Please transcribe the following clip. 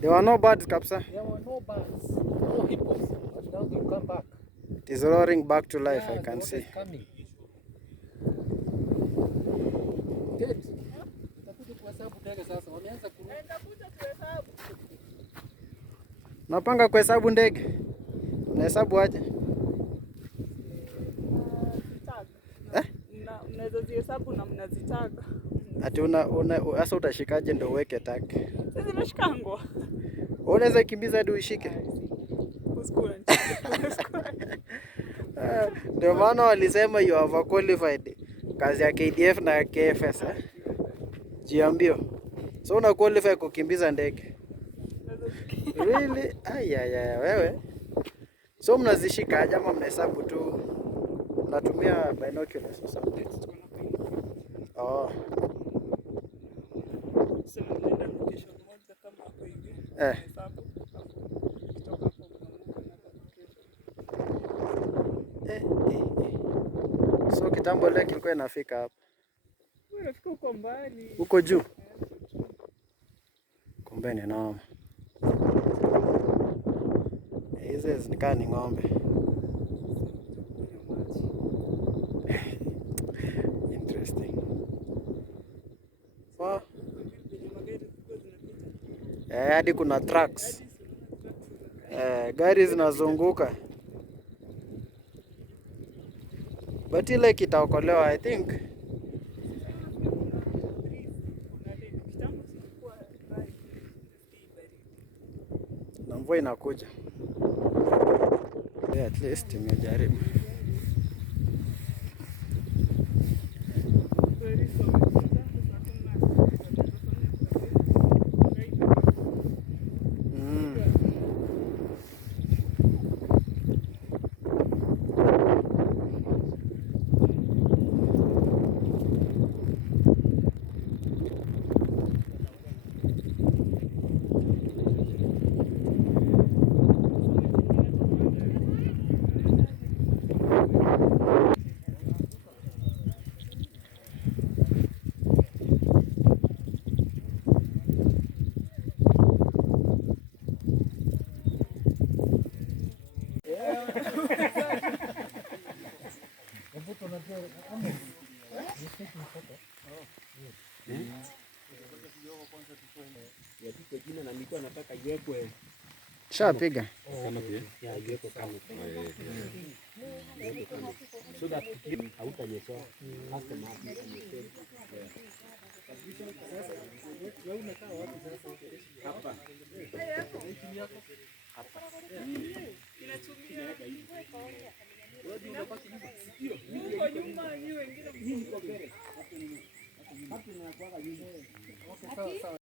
There were no birds, Kapsa. There were no birds, no hippos. But now they come back. It is roaring back to life, Yeah, I can see. Coming. Good. Utakuja kuhesabu ndege sasa. Wameanza kurudi. Nitakuja kuhesabu. Napanga kuhesabu ndege. Unahesabu aje? Mnaweza zihesabu na mnazitaka. Ati sasa utashikaje ndio uweke tag? Sasa nashikangwa. Unaweza kimbiza hadi uishike. Ndio maana walisema you have qualified kazi ya KDF na KFS. Jiambio. So una qualify kukimbiza ndege. Really? Aya wewe. So mnazishika aje ama mnahesabu tu? Mnatumia binoculars or something? Oh. So kitambo leo kilikuwa inafika hapa. Unafika huko mbali. Huko juu. Kumbe ni noma. Hizi zinikaa ni ng'ombe. Interesting. Wow. Hadi kuna trucks. Gari zinazunguka. But ile kitaokolewa I think. Na mvua inakuja. At least nimejaribu. Shapiga. So that hautanyesha customer wewe unakaa wapi sasa? Hapa. Hapa. Inatumia wewe unapata hivi. Huko nyuma ni wengine. Niko mbele. Hapo ninakuaga nyuma. Okay, sawa.